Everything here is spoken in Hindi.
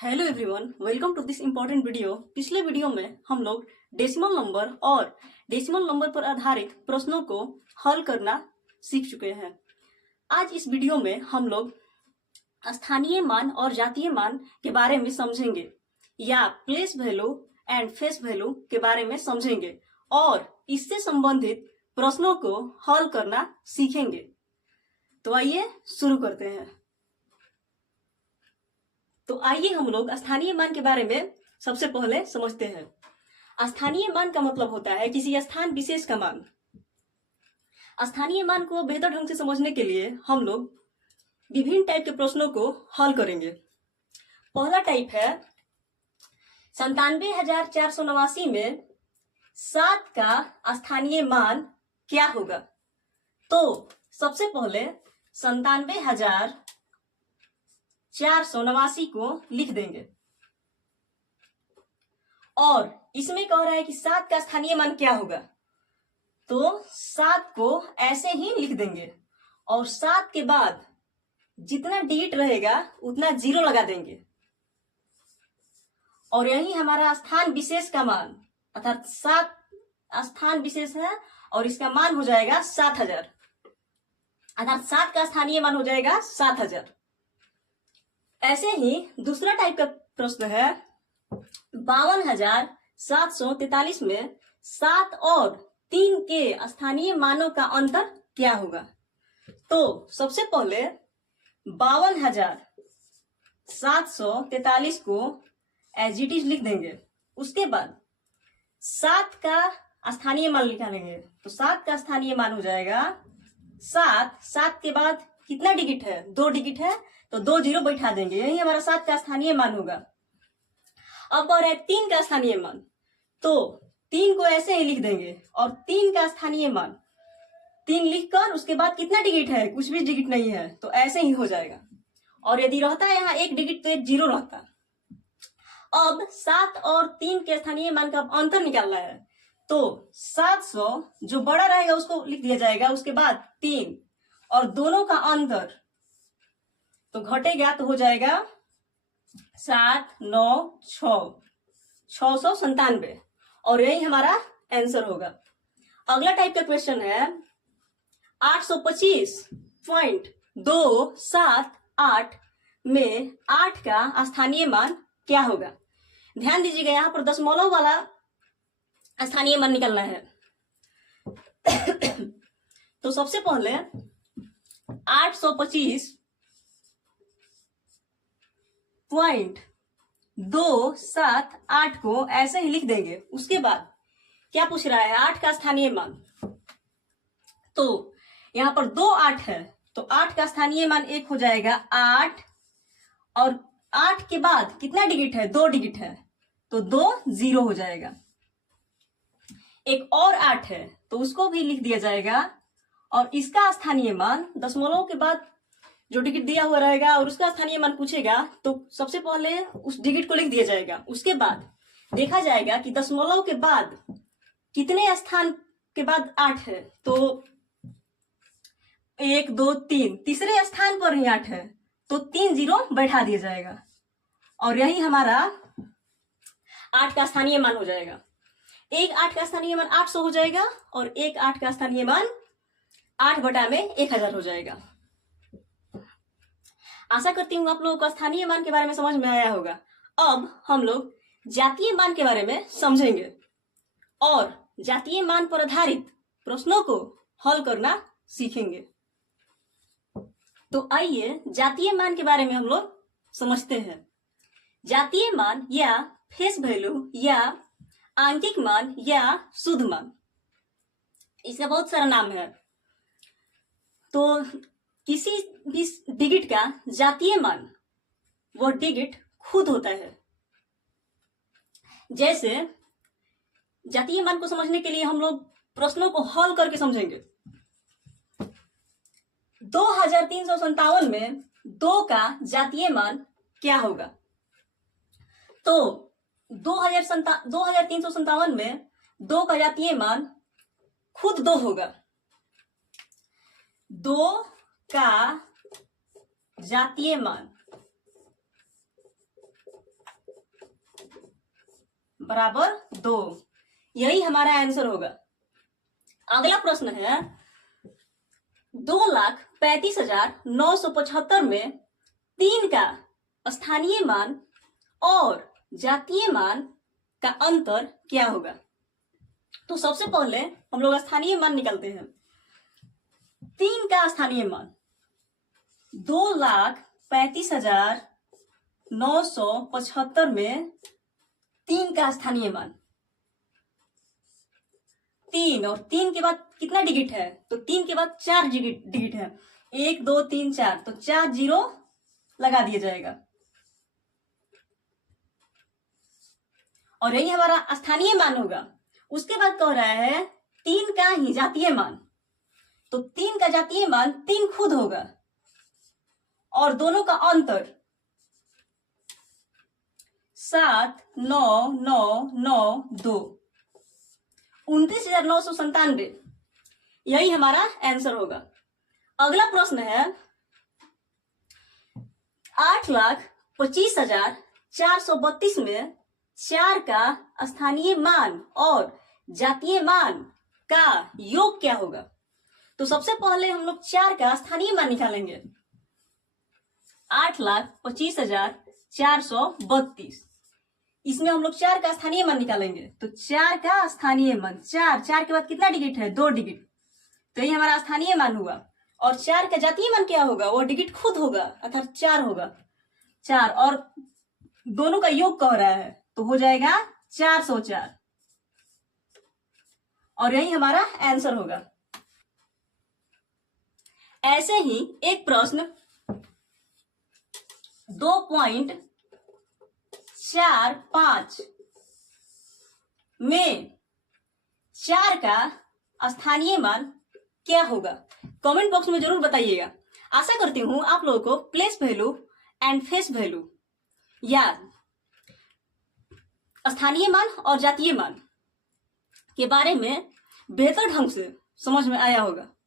Hello everyone, welcome to this important video. पिछले वीडियो में हम लोग डेसिमल नंबर और डेसिमल नंबर पर आधारित प्रश्नों को हल करना सीख चुके हैं। आज इस वीडियो में हम लोग स्थानीय मान और जातीय मान के बारे में समझेंगे या place value and face value के बारे में समझेंगे और इससे संबंधित प्रश्नों को हल करना सीखेंगे। तो आइए शुरू करते हैं। तो आइए हम लोग स्थानीय मान के बारे में सबसे पहले समझते हैं। स्थानीय मान का मतलब होता है किसी स्थान विशेष का मान। स्थानीय मान को बेहतर ढंग से समझने के लिए हम लोग विभिन्न टाइप के प्रश्नों को हल करेंगे। पहला टाइप है 97,489 में 7 का स्थानीय मान क्या होगा। तो सबसे पहले 97,489 को लिख देंगे और इसमें कह रहा है कि 7 का स्थानीय मान क्या होगा। तो 7 को ऐसे ही लिख देंगे और 7 के बाद जितना डिजिट रहेगा उतना 0 लगा देंगे और यही हमारा स्थान विशेष का मान अर्थात 7 स्थान विशेष है और इसका मान हो जाएगा 7,000 अर्थात 7 का स्थानीय मान हो जाएगा 7,000। ऐसे ही दूसरा टाइप का प्रश्न है 52,743 में 7 और 3 के स्थानीय मानों का अंतर क्या होगा। तो सबसे पहले 52,743 को एज इट इज लिख देंगे। उसके बाद 7 का स्थानीय मान निकालेंगे। तो 7 का स्थानीय मान हो जाएगा 7 के बाद कितना डिजिट है, 2 डिजिट है तो 2 0 बैठा देंगे, यही हमारा 7 का स्थानीय मान होगा। अब और है 3 का स्थानीय मान। तो 3 को ऐसे ही लिख देंगे और 3 का स्थानीय मान 3 लिखकर उसके बाद कितना डिजिट है, कुछ भी डिजिट नहीं है तो ऐसे ही हो जाएगा। और यदि रहता है यहाँ 1 डिजिट तो एक 0 रहता। अब 7 और 3 के स्थानीय मान का अंतर निकालना है। तो 700 जो बड़ा रहेगा उसको लिख दिया जाएगा, उसके बाद 3 और दोनों का अंतर तो घटेगा तो हो जाएगा 7 9 6 697 और यही हमारा आंसर होगा। अगला टाइप का क्वेश्चन है 825.278 में 8 का स्थानीय मान क्या होगा। ध्यान दीजिएगा यहाँ पर दशमलव वाला स्थानीय मान निकलना है। तो सबसे पहले 825.278 को ऐसे ही लिख देंगे। उसके बाद क्या पूछ रहा है, 8 का स्थानीय मान। तो यहां पर 2 8 है तो 8 का स्थानीय मान 1 हो जाएगा 8 और 8 के बाद कितना डिजिट है, 2 डिजिट है तो 2 0 हो जाएगा। एक और 8 है तो उसको भी लिख दिया जाएगा और इसका स्थानीय मान दशमलव के बाद जो डिजिट दिया हुआ रहेगा और उसका स्थानीय मान पूछेगा तो सबसे पहले उस डिजिट को लिख दिया जाएगा। उसके बाद देखा जाएगा कि दशमलव के बाद कितने स्थान के बाद 8 है तो 1 2 3 तीसरे स्थान पर ही 8 है तो 3 0 बैठा दिया जाएगा और यही हमारा 8 का स्थानीय मान हो जाएगा। एक 8 का स्थानीय मान 800 हो जाएगा और एक 8 का स्थानीय मान 8/1000 हो जाएगा। आशा करती हूँ आप लोगों को स्थानीय मान के बारे में समझ में आया होगा। अब हम लोग जातीय मान के बारे में समझेंगे और जातीय मान पर आधारित प्रश्नों को हल करना सीखेंगे। तो आइए जातीय मान के बारे में हम लोग समझते हैं। जातीय मान या फेस वैल्यू या आंकिक मान या शुद्ध मान, इसका बहुत सारा नाम है। तो किसी भी डिजिट का जातीय मान वह डिजिट खुद होता है। जैसे जातीय मान को समझने के लिए हम लोग प्रश्नों को हल करके समझेंगे। 2357 में 2 का जातीय मान क्या होगा। तो 2357 में 2 का जातीय मान खुद 2 होगा। 2 का जातीय मान बराबर 2। यही हमारा आंसर होगा। अगला प्रश्न है 2,35,975 में 3 का स्थानीय मान और जातीय मान का अंतर क्या होगा। तो सबसे पहले हम लोग स्थानीय मान निकालते हैं। 3 का स्थानीय मान 2,35,975 में 3 का स्थानीय मान 3, और 3 के बाद कितना डिजिट है, तो 3 के बाद 4 डिजिट है, 1 2 3 4, तो 4 जीरो लगा दिया जाएगा। और यही हमारा स्थानीय मान होगा। उसके बाद कह रहा है 3 का ही जातीय मान, तो 3 का जातीय मान 3 खुद होगा और दोनों का अंतर 7 9 9 9 2, 29,997। यही हमारा आंसर होगा। अगला प्रश्न है 8,25,432 में 4 का स्थानीय मान और जातीय मान का योग क्या होगा। तो सबसे पहले हम लोग 4 का स्थानीय मान निकालेंगे। 8,25,432, इसमें हम लोग 4 का स्थानीय मान निकालेंगे। तो 4 का स्थानीय मान 4 के बाद कितना डिजिट है, 2 डिजिट, तो ये हमारा स्थानीय मान हुआ। और 4 का जातीय मान क्या होगा, वो डिजिट खुद होगा, अर्थात 4 होगा। 4 और दोनों का योग कह रहा है, तो हो जाएगा 404, और यही हमारा आंसर होगा। ऐसे ही एक प्रश्न 2.45 में 4 का स्थानीय मान क्या होगा। कमेंट बॉक्स में जरूर बताइएगा। आशा करती हूं आप लोगों को place value and face value या स्थानीय मान और जातीय मान के बारे में बेहतर ढंग से समझ में आया होगा।